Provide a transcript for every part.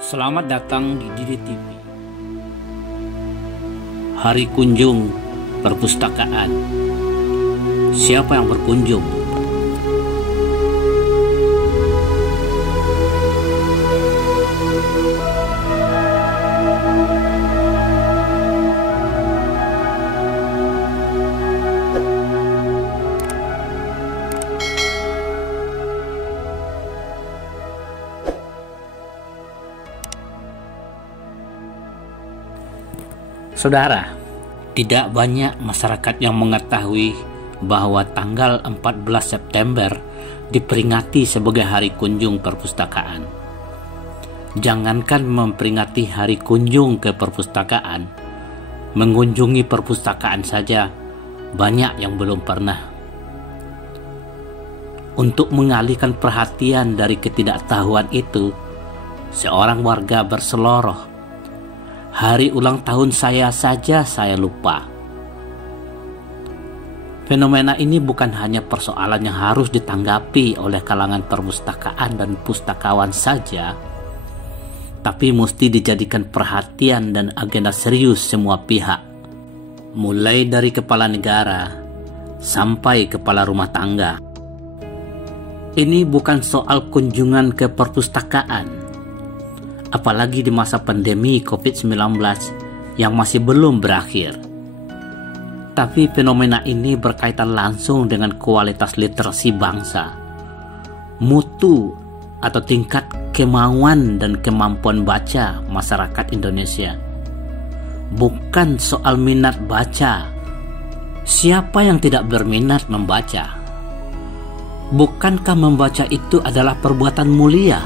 Selamat datang di Didi TV. Hari kunjung perpustakaan. Siapa yang berkunjung? Saudara, tidak banyak masyarakat yang mengetahui bahwa tanggal 14 September diperingati sebagai Hari Kunjung Perpustakaan. Jangankan memperingati Hari Kunjung ke perpustakaan, mengunjungi perpustakaan saja banyak yang belum pernah. Untuk mengalihkan perhatian dari ketidaktahuan itu, seorang warga berseloroh, "Hari ulang tahun saya saja saya lupa." Fenomena ini bukan hanya persoalan yang harus ditanggapi oleh kalangan perpustakaan dan pustakawan saja, tapi mesti dijadikan perhatian dan agenda serius semua pihak, mulai dari kepala negara sampai kepala rumah tangga. Ini bukan soal kunjungan ke perpustakaan, apalagi di masa pandemi COVID-19 yang masih belum berakhir. Tapi fenomena ini berkaitan langsung dengan kualitas literasi bangsa, mutu atau tingkat kemauan dan kemampuan baca masyarakat Indonesia. Bukan soal minat baca. Siapa yang tidak berminat membaca? Bukankah membaca itu adalah perbuatan mulia?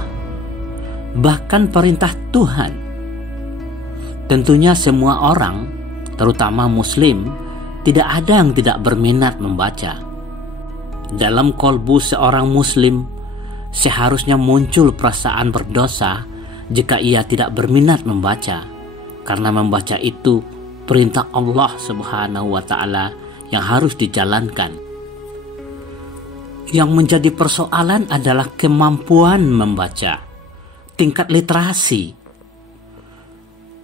Bahkan perintah Tuhan. Tentunya semua orang, terutama Muslim, tidak ada yang tidak berminat membaca. Dalam kolbu seorang Muslim, seharusnya muncul perasaan berdosa jika ia tidak berminat membaca, karena membaca itu perintah Allah Subhanahu wa Ta'ala yang harus dijalankan. Yang menjadi persoalan adalah kemampuan membaca, tingkat literasi.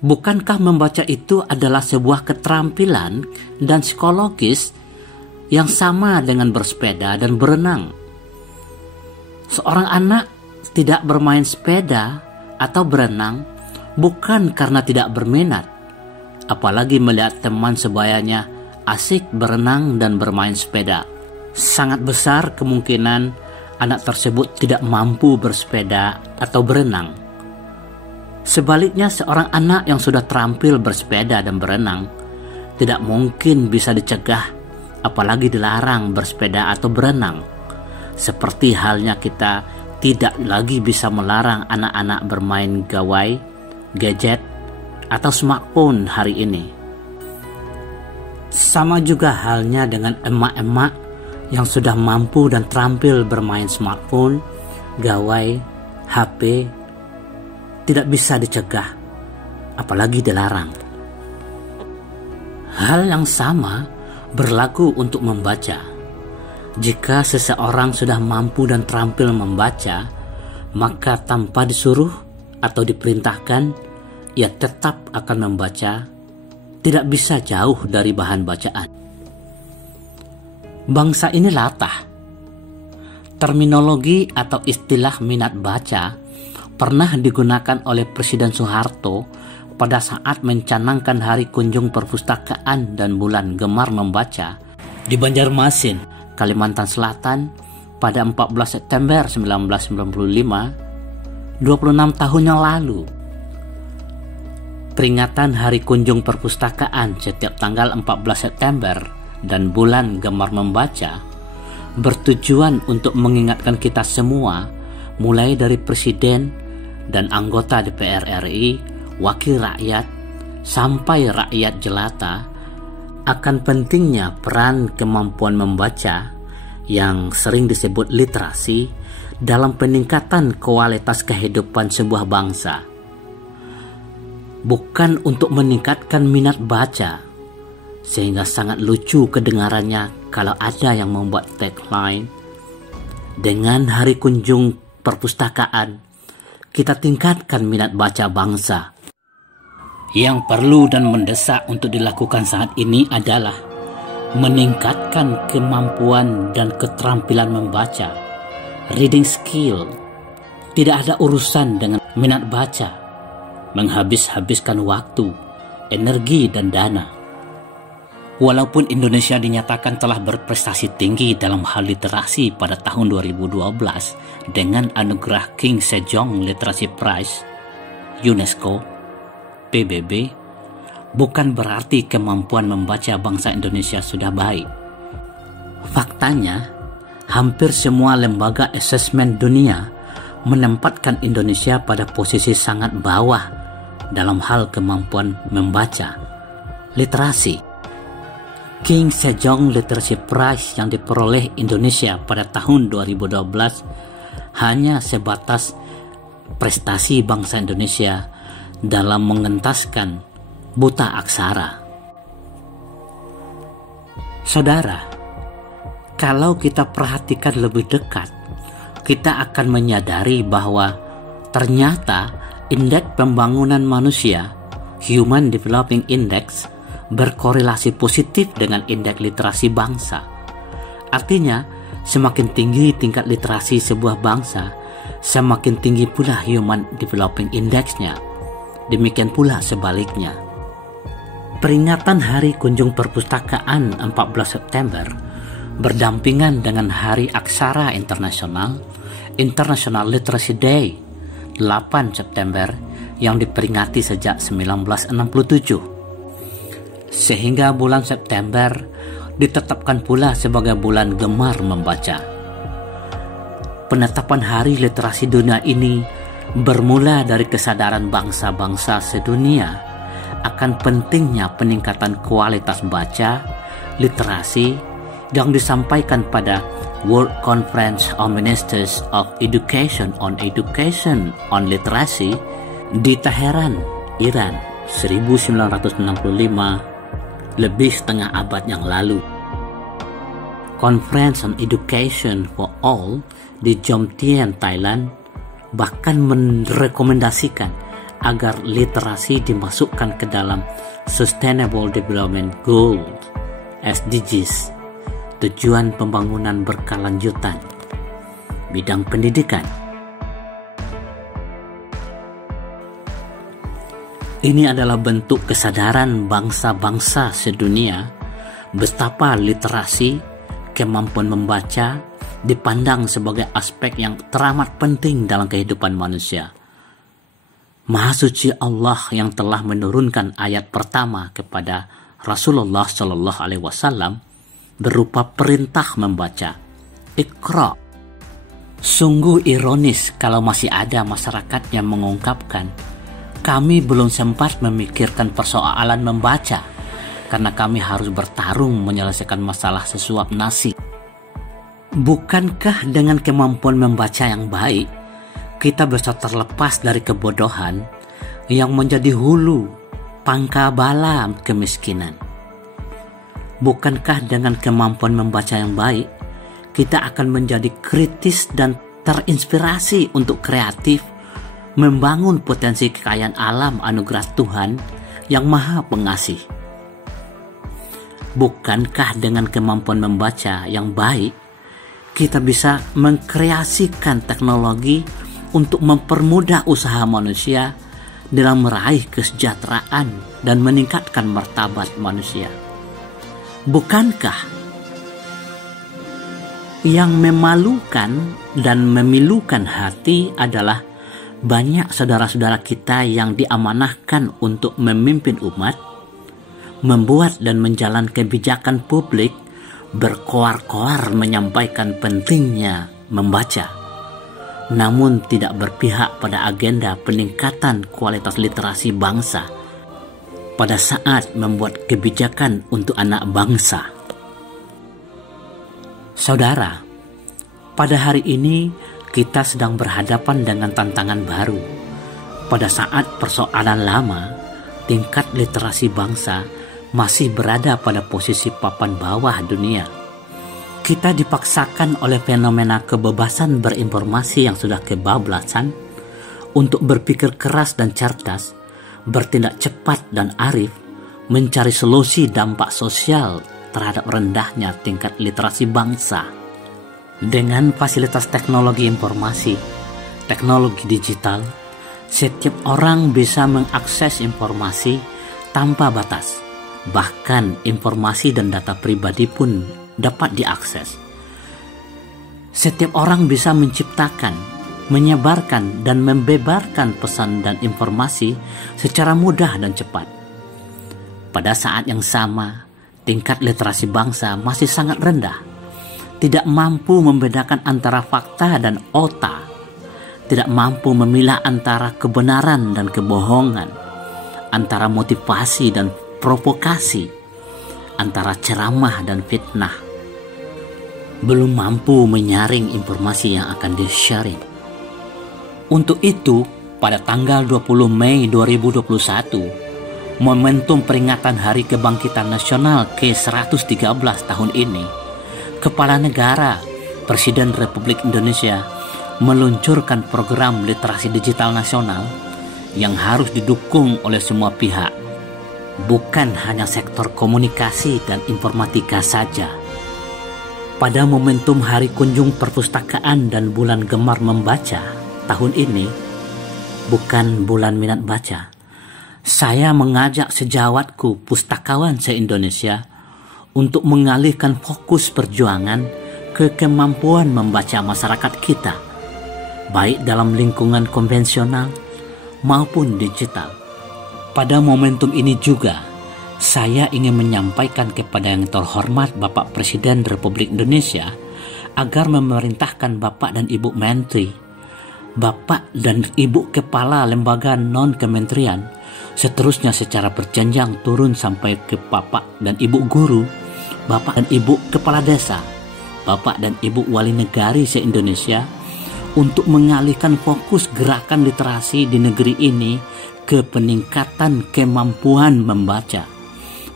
Bukankah membaca itu adalah sebuah keterampilan dan psikologis yang sama dengan bersepeda dan berenang? Seorang anak tidak bermain sepeda atau berenang bukan karena tidak berminat, apalagi melihat teman sebayanya asik berenang dan bermain sepeda. Sangat besar kemungkinan anak tersebut tidak mampu bersepeda atau berenang. Sebaliknya, seorang anak yang sudah terampil bersepeda dan berenang tidak mungkin bisa dicegah, apalagi dilarang bersepeda atau berenang. Seperti halnya kita tidak lagi bisa melarang anak-anak bermain gawai, gadget, atau smartphone hari ini. Sama juga halnya dengan emak-emak yang sudah mampu dan terampil bermain smartphone, gawai, HP, tidak bisa dicegah, apalagi dilarang. Hal yang sama berlaku untuk membaca. Jika seseorang sudah mampu dan terampil membaca, maka tanpa disuruh atau diperintahkan, ia tetap akan membaca, tidak bisa jauh dari bahan bacaan. Bangsa ini latah. Terminologi atau istilah minat baca pernah digunakan oleh Presiden Soeharto pada saat mencanangkan Hari Kunjung Perpustakaan dan Bulan Gemar Membaca di Banjarmasin, Kalimantan Selatan pada 14 September 1995, 26 tahun yang lalu. Peringatan Hari Kunjung Perpustakaan setiap tanggal 14 September dan Bulan Gemar Membaca bertujuan untuk mengingatkan kita semua, mulai dari Presiden dan anggota DPR RI, wakil rakyat, sampai rakyat jelata, akan pentingnya peran kemampuan membaca yang sering disebut literasi dalam peningkatan kualitas kehidupan sebuah bangsa. Bukan untuk meningkatkan minat baca, sehingga sangat lucu kedengarannya kalau ada yang membuat tagline, "Dengan Hari Kunjung Perpustakaan, kita tingkatkan minat baca bangsa. Yang perlu dan mendesak untuk dilakukan saat ini adalah meningkatkan kemampuan dan keterampilan membaca, reading skill. Tidak ada urusan dengan minat baca, menghabis-habiskan waktu, energi, dan dana. Walaupun Indonesia dinyatakan telah berprestasi tinggi dalam hal literasi pada tahun 2012 dengan anugerah King Sejong Literacy Prize, UNESCO, PBB, bukan berarti kemampuan membaca bangsa Indonesia sudah baik. Faktanya, hampir semua lembaga asesmen dunia menempatkan Indonesia pada posisi sangat bawah dalam hal kemampuan membaca, literasi. King Sejong Literacy Prize yang diperoleh Indonesia pada tahun 2012 hanya sebatas prestasi bangsa Indonesia dalam mengentaskan buta aksara. Saudara, kalau kita perhatikan lebih dekat, kita akan menyadari bahwa ternyata indeks pembangunan manusia, Human Development Index, berkorelasi positif dengan indeks literasi bangsa. Artinya, semakin tinggi tingkat literasi sebuah bangsa, semakin tinggi pula Human Development Index-nya. Demikian pula sebaliknya. Peringatan Hari Kunjung Perpustakaan 14 September berdampingan dengan Hari Aksara Internasional, International Literacy Day 8 September yang diperingati sejak 1967. Sehingga bulan September ditetapkan pula sebagai bulan gemar membaca. Penetapan Hari Literasi Dunia ini bermula dari kesadaran bangsa-bangsa sedunia akan pentingnya peningkatan kualitas baca, literasi yang disampaikan pada World Conference on Ministers of Education on Literacy di Teheran, Iran, 1965, lebih setengah abad yang lalu. Conference on Education for All di Jomtien, Thailand, bahkan merekomendasikan agar literasi dimasukkan ke dalam Sustainable Development Goals (SDGs), tujuan pembangunan berkelanjutan, bidang pendidikan. Ini adalah bentuk kesadaran bangsa-bangsa sedunia betapa literasi, kemampuan membaca, dipandang sebagai aspek yang teramat penting dalam kehidupan manusia. Maha suci Allah yang telah menurunkan ayat pertama kepada Rasulullah Shallallahu Alaihi Wasallam berupa perintah membaca, Iqra. Sungguh ironis kalau masih ada masyarakat yang mengungkapkan, kami belum sempat memikirkan persoalan membaca karena kami harus bertarung menyelesaikan masalah sesuap nasi. Bukankah dengan kemampuan membaca yang baik, kita bisa terlepas dari kebodohan yang menjadi hulu pangkal bala kemiskinan? Bukankah dengan kemampuan membaca yang baik, kita akan menjadi kritis dan terinspirasi untuk kreatif, membangun potensi kekayaan alam anugerah Tuhan yang Maha Pengasih? Bukankah dengan kemampuan membaca yang baik, kita bisa mengkreasikan teknologi untuk mempermudah usaha manusia dalam meraih kesejahteraan dan meningkatkan martabat manusia? Bukankah yang memalukan dan memilukan hati adalah banyak saudara-saudara kita yang diamanahkan untuk memimpin umat, membuat dan menjalankan kebijakan publik, berkoar-koar menyampaikan pentingnya membaca, namun tidak berpihak pada agenda peningkatan kualitas literasi bangsa pada saat membuat kebijakan untuk anak bangsa. Saudara, pada hari ini kita sedang berhadapan dengan tantangan baru. Pada saat persoalan lama, tingkat literasi bangsa masih berada pada posisi papan bawah dunia. Kita dipaksakan oleh fenomena kebebasan berinformasi yang sudah kebablasan untuk berpikir keras dan cerdas, bertindak cepat dan arif, mencari solusi dampak sosial terhadap rendahnya tingkat literasi bangsa. Dengan fasilitas teknologi informasi, teknologi digital, setiap orang bisa mengakses informasi tanpa batas. Bahkan informasi dan data pribadi pun dapat diakses. Setiap orang bisa menciptakan, menyebarkan, dan membeberkan pesan dan informasi secara mudah dan cepat. Pada saat yang sama, tingkat literasi bangsa masih sangat rendah, tidak mampu membedakan antara fakta dan otak, tidak mampu memilah antara kebenaran dan kebohongan, antara motivasi dan provokasi, antara ceramah dan fitnah, belum mampu menyaring informasi yang akan di-sharing. Untuk itu, pada tanggal 20 Mei 2021, momentum peringatan Hari Kebangkitan Nasional ke-113 tahun ini, Kepala Negara, Presiden Republik Indonesia meluncurkan program literasi digital nasional yang harus didukung oleh semua pihak, bukan hanya sektor komunikasi dan informatika saja. Pada momentum Hari Kunjung Perpustakaan dan Bulan Gemar Membaca tahun ini, bukan bulan minat baca, saya mengajak sejawatku pustakawan se-Indonesia untuk mengalihkan fokus perjuangan ke kemampuan membaca masyarakat kita, baik dalam lingkungan konvensional maupun digital. Pada momentum ini juga, saya ingin menyampaikan kepada yang terhormat Bapak Presiden Republik Indonesia agar memerintahkan Bapak dan Ibu Menteri, Bapak dan Ibu Kepala Lembaga Non-Kementerian, seterusnya secara berjenjang turun sampai ke Bapak dan Ibu Guru, Bapak dan Ibu Kepala Desa, Bapak dan Ibu Wali Negari se-Indonesia untuk mengalihkan fokus gerakan literasi di negeri ini ke peningkatan kemampuan membaca,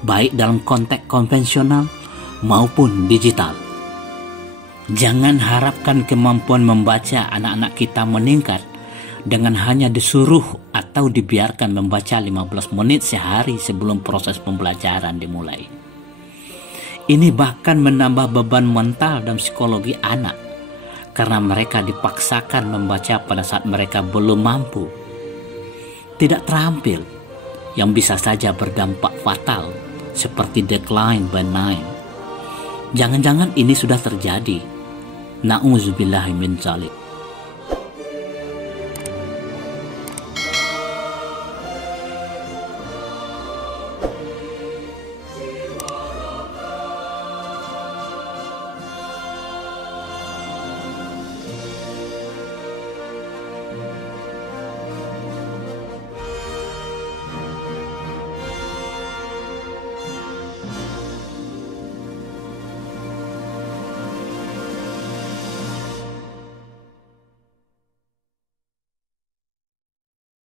baik dalam konteks konvensional maupun digital. Jangan harapkan kemampuan membaca anak-anak kita meningkat dengan hanya disuruh atau dibiarkan membaca 15 menit sehari sebelum proses pembelajaran dimulai. Ini bahkan menambah beban mental dan psikologi anak, karena mereka dipaksakan membaca pada saat mereka belum mampu, tidak terampil, yang bisa saja berdampak fatal seperti decline by 9. Jangan-jangan ini sudah terjadi. Na'udzubillahi min dzalik.